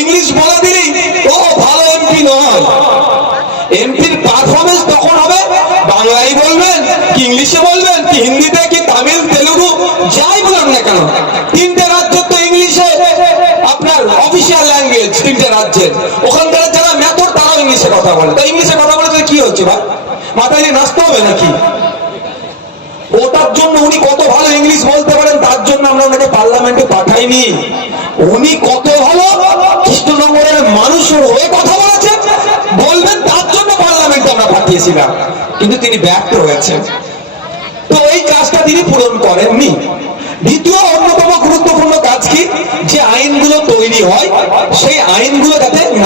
English বলে দিলেই ও ভালো এমপি নয়। এমপির পারফরমেন্স তখন হবে, বাংলায় বলবেন কি ইংলিশে বলবেন, কি হিন্দিতে, কি তামিল, তেলুগু, যাই বলুন না কেন, তিনটে রাজ্য তো ইংলিশে, আপনার অফিসিয়াল ল্যাঙ্গুয়েজ তিনটে রাজ্যের। ওখানকার যারা মেথর তারাও ইংলিশে কথা বলে। তো ইংলিশে কথা বলে কি হচ্ছে ভাই? মাথায় নিয়ে নাচতে হবে নাকি? ওটার জন্য উনি কত ভালো ইংলিশ বলতে পারেন, তার জন্য আমরা ওনাকে পার্লামেন্টে পাঠাইনি। উনি কত ভালো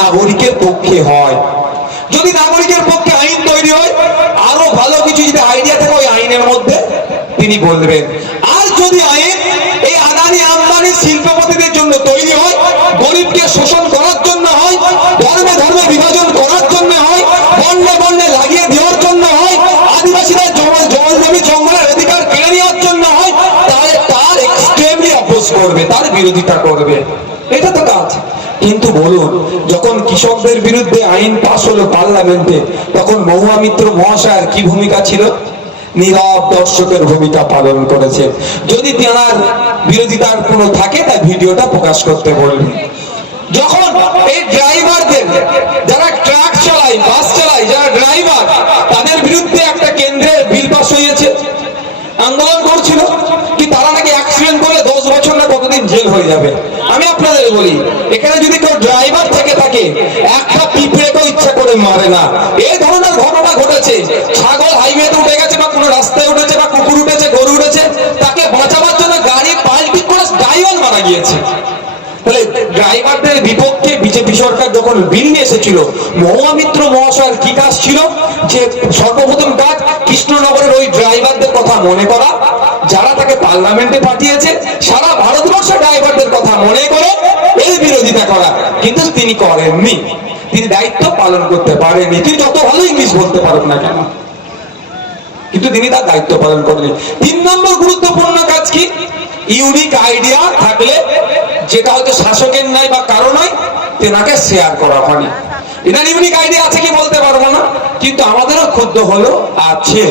নাগরিকের পক্ষে হয়। যদি নাগরিকের পক্ষে আইন তৈরি হয়, আরও ভালো কিছু যদি আইডিয়া থাকে, ওই আইনের মধ্যে তিনি বলবেন। আর যদি আইন এই আদানি আম্বানি শিল্পপতিদের জন্য তৈরি হয়, গরিবকে শোষণ করার জন্য হয় ধর্মে ধর্মে বিভাজন করার জন্য হয় বন্যে বন্যে লাগিয়ে দেওয়ার জন্য হয় আদিবাসীদের জমা জল জমি জঙ্গলের অধিকার কেড়ে নেওয়ার জন্য হয় তাহলে তার এক্সট্রিমলি অপোজ করবে তার বিরোধিতা করবে। এটা তো কাজ। কিন্তু বলুন, যখন কৃষকদের বিরুদ্ধে আইন পাশ হলো পার্লামেন্টে, তখন মহুয়া মিত্র মহাশয়ের কি ভূমিকা ছিল? নীরব দর্শকের ভূমিকা পালন করেছে। যদি তেনার বিরোধিতার কোনো থাকে, তাই ভিডিওটা প্রকাশ করতে বলবেন যখন এই ড্রাইভারদের, যারা ট্রাক চালায়, বাস চালায়, যারা ড্রাইভার, তাদের বিরুদ্ধে একটা কেন্দ্রে বিল পাস হয়েছে। আন্দোলন করছিল কি তারা নাকি অ্যাক্সিডেন্ট করলে দশ বছর না কতদিন জেল হয়ে যাবে। আমি আপনাদের বলি, এখানে যদি কেউ ড্রাইভার থেকে থাকে একটা পিঁপড়েকেও ইচ্ছা করে মারে না। এই ধরনের ঘটনা ঘটেছে। ছাগল হাইওয়েতে উঠে গেছে বা কোনো রাস্তায় উঠেছে বা কুকুর উঠেছে, গরু উঠেছে, তাকে বাঁচাবার জন্য গাড়ি পাল্টি করে ড্রাইভার মারা গিয়েছে। ড্রাইভারদের বিপক্ষে বিজেপি সরকার যখন বিল নিয়ে এসেছিল মহামিত্র মহাশয়ের কি কাজ ছিল? যে সর্বপ্রথম কাজ কৃষ্ণনগরের ওই ড্রাইভারদের কথা মনে করা যারা তাকে পার্লামেন্টে পাঠিয়েছে, সারা ভারতবর্ষের ড্রাইভারদের কথা মনে করে এর বিরোধিতা করা। কিন্তু তিনি করেননি। তিনি দায়িত্ব পালন করতে পারেননি। তিনি যত ভালো ইংলিশ বলতে পারেন না কেন? কিন্তু তিনি তার দায়িত্ব পালন করেনি তিন নম্বর গুরুত্বপূর্ণ কাজ কি? ইউনিক আইডিয়া থাকলে, যেটা হয়তো শাসকের নাই বা কারও নয় তেনাকে শেয়ার করা হয় এনার ইউনিক আইডিয়া আছে কি বলতে পারব না? কিন্তু আমাদেরও ক্ষুদ্র হলো, আছে।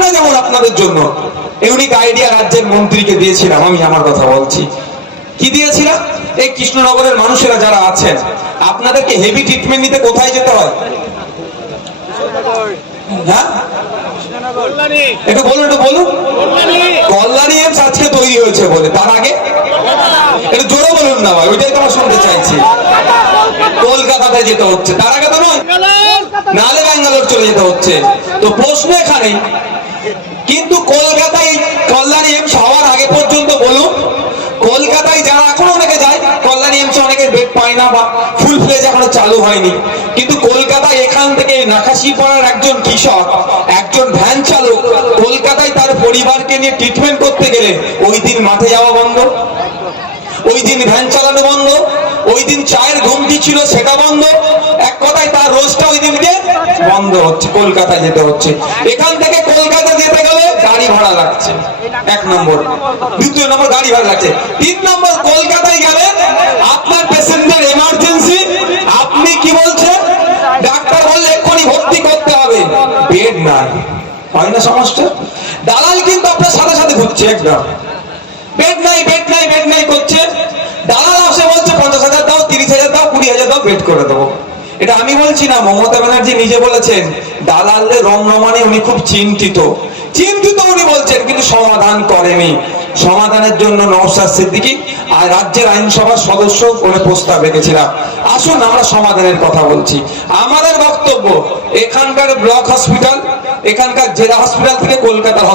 আমরা যেমন আপনাদের জন্য। ইউনিক আইডিয়া রাজ্যের মন্ত্রীকে দিয়েছিলাম আমি আমার কথা বলছি। কি দিয়েছিলাম? এই কৃষ্ণনগরের মানুষেরা যারা আছেন আপনাদেরকে হেভি ট্রিটমেন্ট নিতে কোথায় যেতে হয়? হ্যাঁ? একটু বলুন একটু বলুন। কল্যাণী। এমস আজকে তৈরি হয়েছে বলে তার আগে? একটু জোরে বলুন না ভাই ওইটাই তো শুনতে চাইছি। কলকাতাতে যেতে হচ্ছে তার আগে তো নয়। নালে ব্যাঙ্গালোর চলে যেতে হচ্ছে। তো প্রশ্ন এখানে কিন্তু কলকাতায় কল্যাণী এমস হওয়ার আগে পর্যন্ত বলুন, কলকাতায় যারা এখন অনেকে যায়, কল্যাণী এমস অনেকের বেড পায় না বা ফুল ফ্লেজ এখনও চালু হয়নি। কিন্তু কলকাতায় এখান থেকে নাকাশিপাড়ার একজন কৃষক, একজন ভ্যান চালক কলকাতায় তার পরিবারকে নিয়ে ট্রিটমেন্ট করতে গেলে ওই দিন মাঠে যাওয়া বন্ধ, ওই দিন ভ্যান চালানো বন্ধ, ওই দিন চায়ের ঘুমটি ছিল সেটা বন্ধ, এক কথায় তার রোজটা ওই দিনকে বন্ধ হচ্ছে, কলকাতায় যেতে হচ্ছে। এখান থেকে কলকাতা যেতে গেলে গাড়ি ভাড়া লাগছে এক নম্বর। দ্বিতীয় নম্বর গাড়ি ভাড়া লাগছে। তিন নম্বর, কলকাতায় গেলে আপনার পেশেন্টের এমার্জেন্সি আপনি কি বলছেন? ডাক্তার বললে এক্ষুনি ভর্তি করতে হবে। বেড নাই হয় না সমস্যা? দালাল কিন্তু আপনার সাথে সাথে ঘুরছে একদম। বেড নাই বেড নাই বেড নাই করছে। দালাল আসে বলছে, পঞ্চাশ হাজার দাও, তিরিশ হাজার দাও, কুড়ি হাজার দাও, বেড করে দেবো। এটা আমি বলছি না, মমতা ব্যানার্জি নিজে বলেছেন। দালালদের রমরমানে উনি খুব চিন্তিত। চিন্তিত উনি বলছেন, কিন্তু সমাধান করেনি। সমাধানের জন্য নওশাদ সিদ্দিকি আর রাজ্যের আইনসভার সদস্য কোনো প্রস্তাব রেখেছিলাম। আসুন আমরা সমাধানের কথা বলছি। আমাদের বক্তব্য, এখানকার ব্লক হসপিটাল, এখানকার জেলা হসপিটাল থেকে কলকাতার